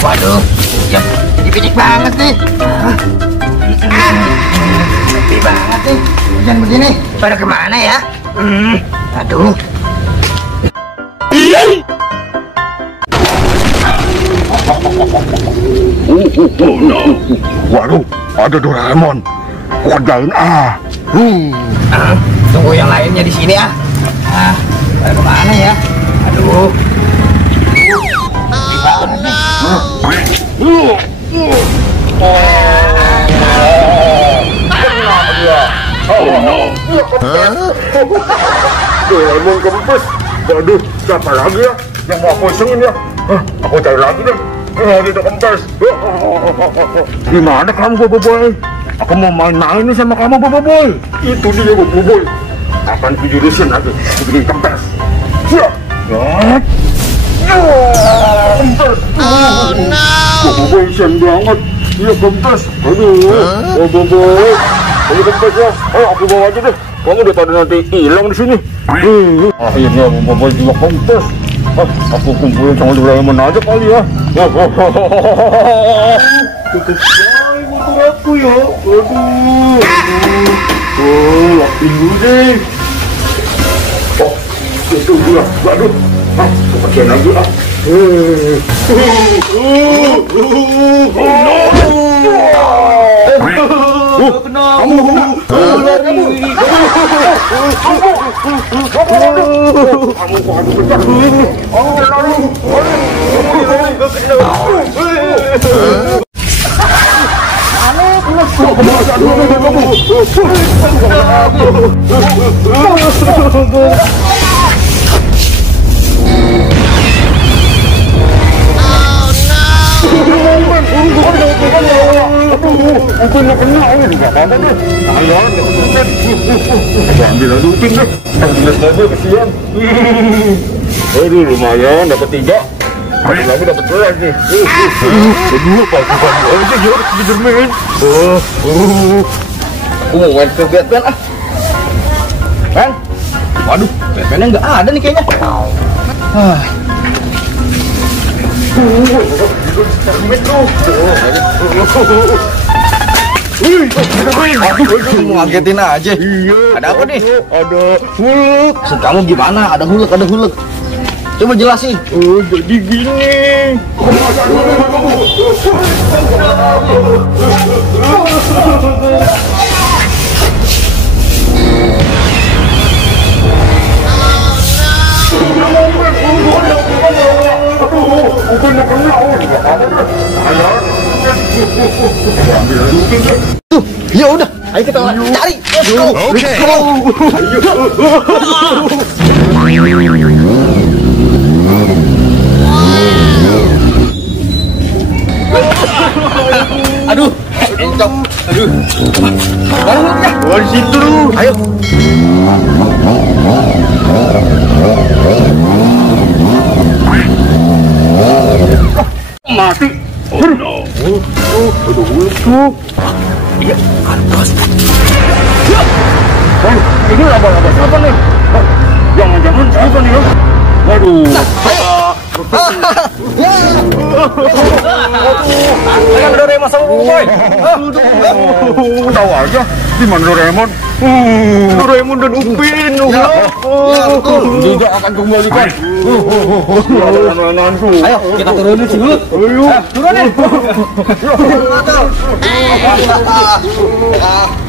Waduh, ya picik banget nih. Sepi banget nih. Hujan begini, pada kemana ya? Aduh. Waduh, ada Doraemon. Kerjain Tunggu yang lainnya di sini ah. Pada kemana ya? Aduh. Doraemon kempes. Waduh, siapa lagi ya yang mau aku isengin ya? Aku cari lagi deh. Dia kempes. Gimana kamu, Boboiboy? Aku mau main-main nih sama kamu, Boboiboy. Itu dia, Boboiboy. Akan kujurusin lagi, bikin kempes. Siap. Kempes. Boboiboy sen banget. Iya kempes. Aduh, Boboiboy. Kamu kempes ya? Aku bawa aja deh. Kamu daripada nanti hilang di sini. Akhirnya Boboiboy juga kempes. Aku kumpulin sama Doraemon aja kali ya. Cukup sekali motor aku ya. Laki dulu deh. Itu dia. Waduh. Kepastian lagi ah. Aduh, lumayan dapat 3. Ada lagi dapat 2 nih. Aduh, pasukan aja ya Spiderman. Aku mau main ke Batman ah. Kan? Waduh, Batman-nya nggak ada nih kayaknya. Mau ngagetin aja. Iya. Ada apa nih? Ada Hulk. Maksud kamu gimana? Ada Hulk. Coba jelasin. Jadi gini. Ya udah, ayo kita cari. Let's go. Oke. Aduh, encok. Aduh. Di situ. Ayo. Mati. Oh no. Aduh, Hulk. Iya, Artos. Ini laba-laba siapa nih? Jangan-jangan siapa nih ya? Waduh. Ayo Doraemon sama Boboiboy. Tahu aja di mana Doraemon? Doraemon dan Upin. Tidak akan kembalikan. Ayo kita turunin si Hulk. Ayo Turunin.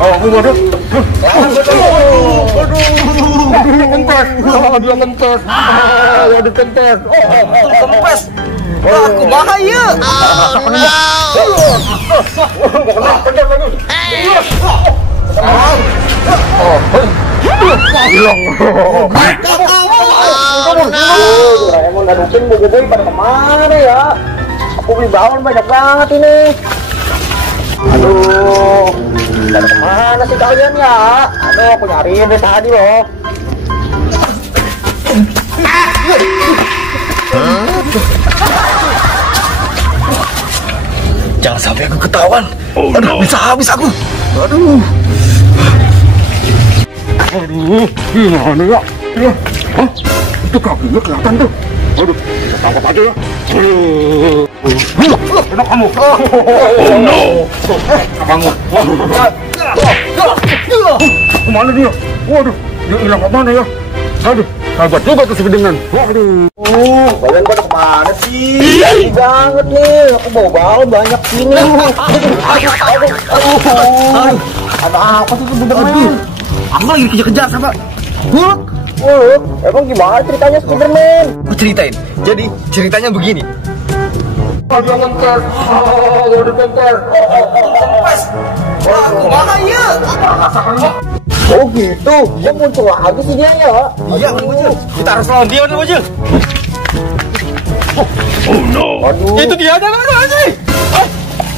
Aku masuk. Aduh, kempes. Dia kempes. Waduh, kempes. Kempes. Wah, aku bahaya. Hilang. Doraemon dan Upin Boboiboy pada kemana ya? Aku beli bawang banyak banget ini. Aduh. Mana sih kalian ya? Aduh, aku nyariin dari tadi loh. Jangan sampai aku ketahuan. Aduh, bisa habis aku. Aduh. Aduh, gimana ya? Ya, hah? Itu kakinya kelihatan tuh. Aduh, kita tangkap aja ya. Enak kamu. Oh no. Kamu. Kemana dia? Waduh, dia hilang kemana ya? Aduh, sahabat juga tuh segedengan. Waduh. Kalian pada kemana sih? Ini banget nih. Aku bawa banyak sini. Ada apa sih sebenarnya? Aku lagi dikejar-kejar sama Hulk. Emang gimana ceritanya Spiderman? Aku ceritain. Jadi ceritanya begini. Ada kempes. Ada kempes. Kempes. Aku bahaya. Oh gitu. Dia muncul lagi sih dia ya. Iya, Bajil. Kita harus lawan dia, Bajil. Oh no. Aduh. Itu dianya, Bajil.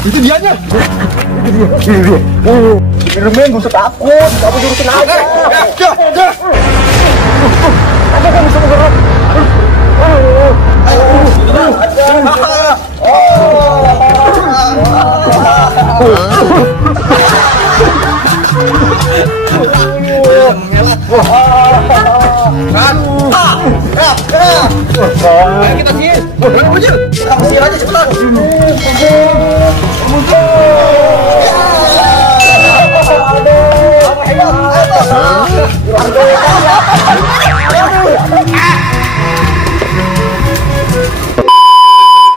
Itu dianya. Ini dia. Oh. Spiderman gak usah takut. Kamu jurusin aja. Ada kan bisa bergerak. Ayo kita sihir. Bajil. Kita sihir aja cepetan. Aduh.